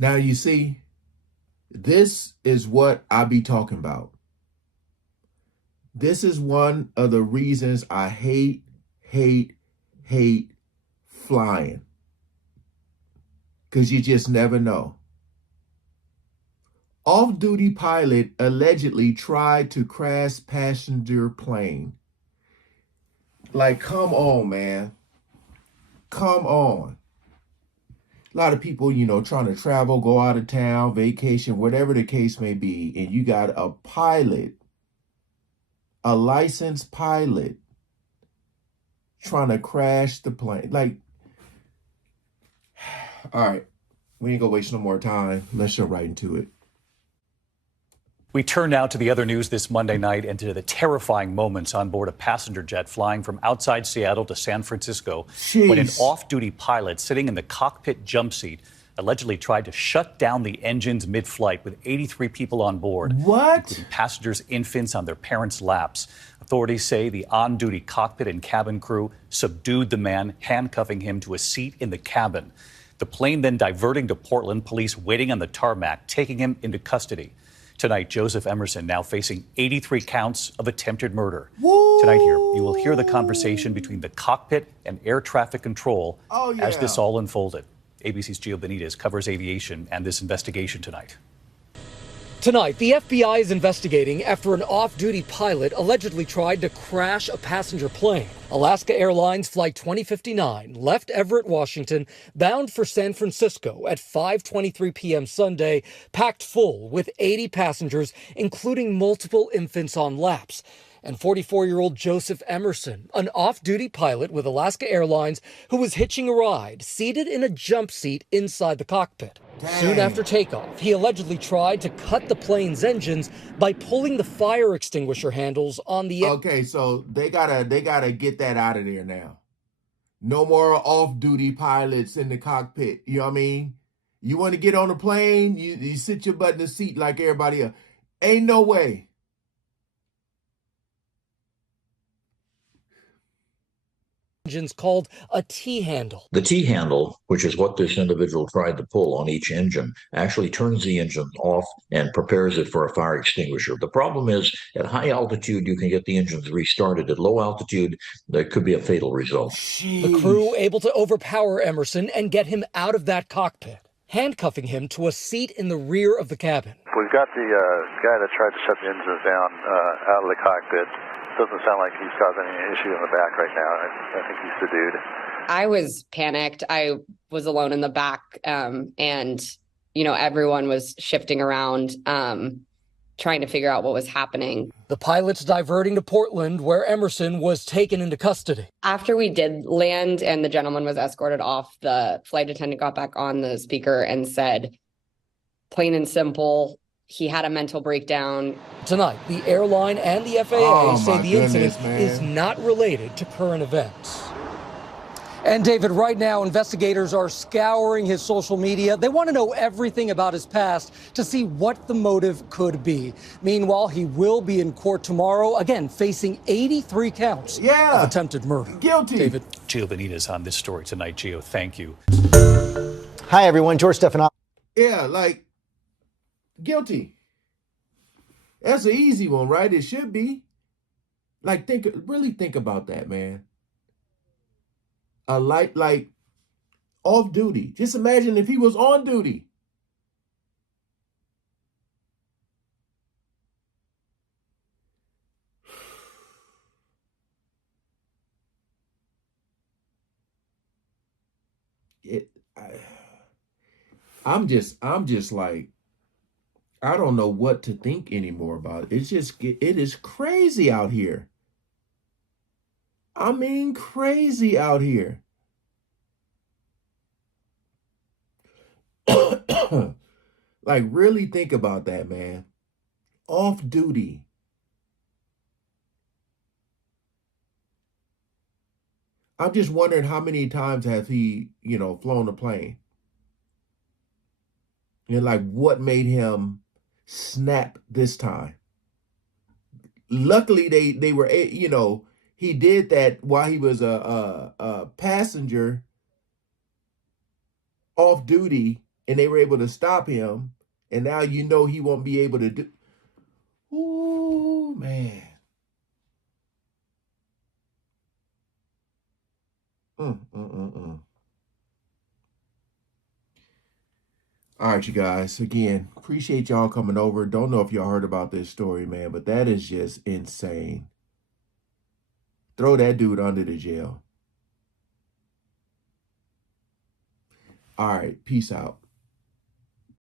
Now you see, this is what I be talking about. This is one of the reasons I hate, hate flying. Because you just never know. Off-duty pilot allegedly tried to crash passenger plane. Like, come on, man. Come on. A lot of people, trying to travel, go out of town, vacation, whatever the case may be, and you got a pilot, a licensed pilot, trying to crash the plane. Like, all right, we ain't gonna waste no more time. Let's jump right into it. We turn now to the other news this Monday night and to the terrifying moments on board a passenger jet flying from outside Seattle to San Francisco when an off-duty pilot sitting in the cockpit jump seat allegedly tried to shut down the engines mid-flight with 83 people on board. What? Including passengers, infants on their parents' laps. Authorities say the on-duty cockpit and cabin crew subdued the man, handcuffing him to a seat in the cabin. The plane then diverting to Portland, police waiting on the tarmac, taking him into custody. Tonight, Joseph Emerson now facing 83 counts of attempted murder. Woo! Tonight here, you will hear the conversation between the cockpit and air traffic control as this all unfolded. ABC's Gio Benitez covers aviation and this investigation tonight. Tonight, the FBI is investigating after an off-duty pilot allegedly tried to crash a passenger plane. Alaska Airlines Flight 2059 left Everett, Washington, bound for San Francisco at 5:23 p.m. Sunday, packed full with 80 passengers, including multiple infants on laps. And 44-year-old Joseph Emerson, an off-duty pilot with Alaska Airlines who was hitching a ride, seated in a jump seat inside the cockpit. Dang. Soon after takeoff, he allegedly tried to cut the plane's engines by pulling the fire extinguisher handles on the... Okay, so they gotta get that out of there now. No more off-duty pilots in the cockpit. You know what I mean? You want to get on a plane, you sit your butt in the seat like everybody else. Ain't no way. Engines called a T-handle. The T-handle, which is what this individual tried to pull on each engine, actually turns the engine off and prepares it for a fire extinguisher. The problem is, at high altitude, you can get the engines restarted. At low altitude, there could be a fatal result. The crew able to overpower Emerson and get him out of that cockpit, handcuffing him to a seat in the rear of the cabin. We've got the guy that tried to shut the engines down out of the cockpit. Doesn't sound like he's causing any issue in the back right now. I think he's subdued. I was panicked. I was alone in the back, and everyone was shifting around, trying to figure out what was happening. The pilot's diverting to Portland, where Emerson was taken into custody. After we did land and the gentleman was escorted off, the flight attendant got back on the speaker and said, plain and simple, he had a mental breakdown. Tonight, the airline and the FAA say the incident is not related to current events. And David, right now, investigators are scouring his social media. They want to know everything about his past to see what the motive could be. Meanwhile, he will be in court tomorrow, again, facing 83 counts of attempted murder. Guilty. David. Gio Benitez on this story tonight. Gio, thank you. Hi, everyone. George Stephanopoulos. Yeah, like, guilty. That's an easy one, right? It should be. Like, really think about that, man. Like off duty. Just imagine if he was on duty. I'm just like, I don't know what to think anymore about it. It is crazy out here. I mean, crazy out here. Like, really think about that, man. Off duty. I'm just wondering how many times has he, flown a plane? And like, what made him snap this time? Luckily, they were, he did that while he was a passenger off duty, and they were able to stop him, and now you know he won't be able to do. Ooh, man. All right, you guys. Again, appreciate y'all coming over. Don't know if y'all heard about this story, man, but that is just insane. Throw that dude under the jail. All right, peace out.